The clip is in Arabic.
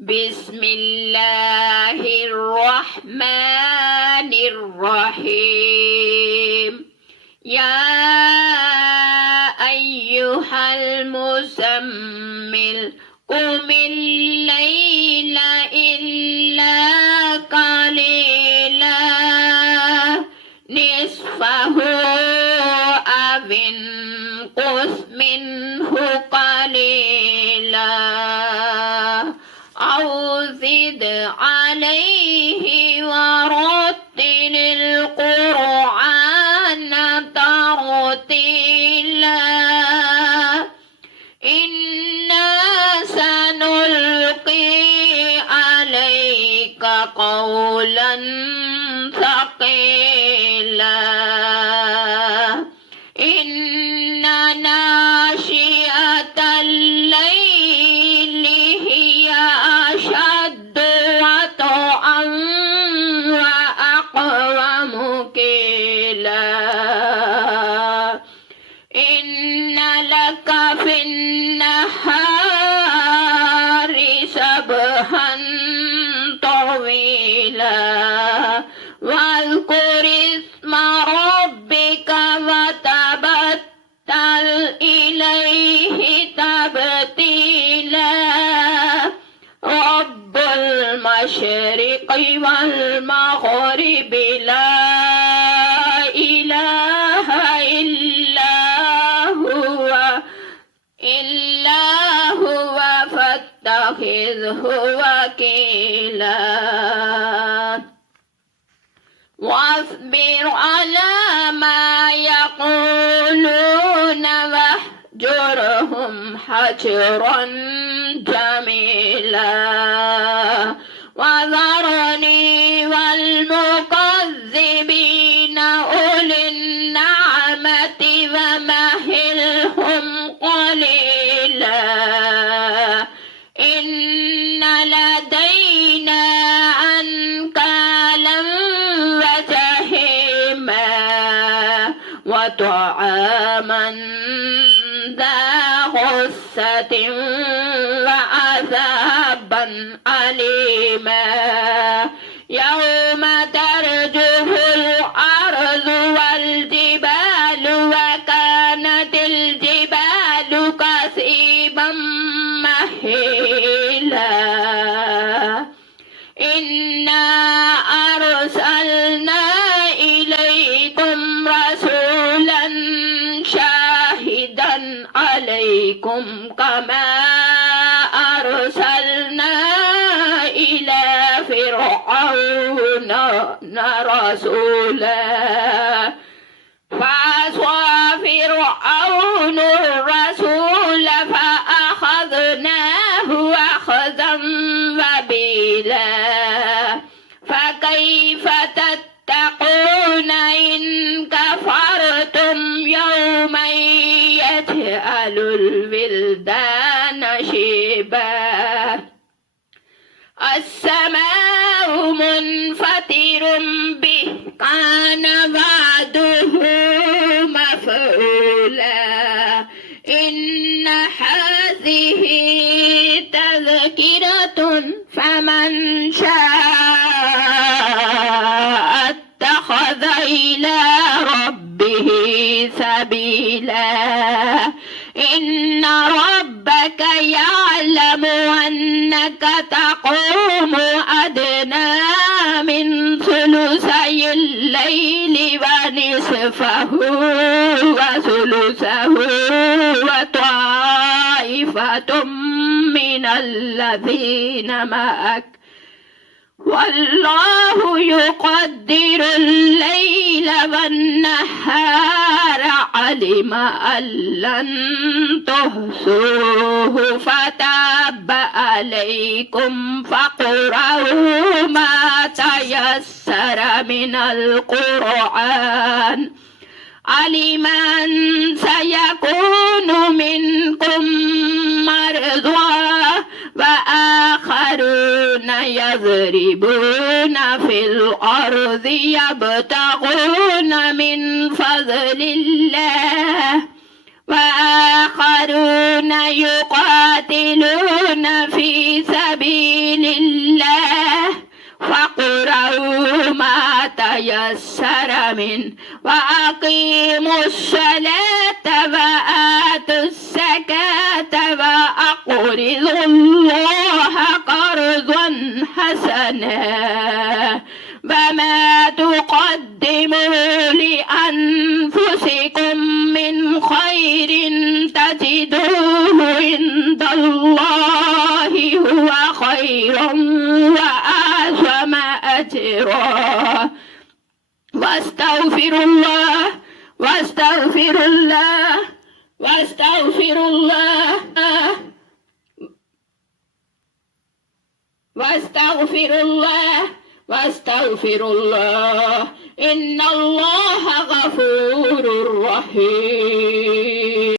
بسم الله الرحمن الرحيم يا أيها المزمل قم الليل إلا قليلا نصفه أو انقص منه قليلا أو زد عليه ورتل القرآن ترتيلا إنا سنلقي عليك قولا ثقيلا إن ناشئة الليل هي أشد وطئا وأقوم قيلا إن لك في النهار سبحا طويلا واذكر اسم ربك وتبتل إليه تبتيلا رب المشرق والمغرب لا إله إلا هو فاتخذه وكيلا واصبر على ما يقولون واهجرهم حجرا جميلا وذرني والمكذبين أولي النعمة ومهلهم قليلا إن لدينا أنكالا وجحيما وطعاما ذا غصة وعذابا أليما يوم ترجف الأرض والجبال وكانت الجبال كثيبا مهيلا إنا أرسلنا إليكم رسولا شاهدا عليكم كما أرسلنا إلى فرعون رسولا فعصى فرعون الرسول فأخذناه أخذا وبيلا فكيف تتقون إن كفرتم يوما يجعل الولدان شيبا السماء منفطر به كان وعده مفعولا إن هذه تذكرة فمن شاء اتخذ إلى ربه سبيلا إن ربك يعلم أنك تقوم أدنى من ثلثي الليل ونصفه وثلثه وطائفة من الذين معك والله يقدر الليل والنهار علم أن لن تحصوه فتاب عليكم فاقرؤوا ما تيسر من القرآن علم أن سيكون منكم مرضى وآخرون يضربون في الأرض يبتغون من فضل الله وآخرون يقاتلون في سبيل تيسر منه وأقيموا الصلاة وآتوا الزكاة وأقرضوا الله قرضا حسنا وما تقدموا لأنفسكم من خير تجدوه عند الله هو خيرا وأعظم أجرا واستغفر الله واستغفر الله واستغفر الله واستغفر الله واستغفر الله إن الله غفور رحيم.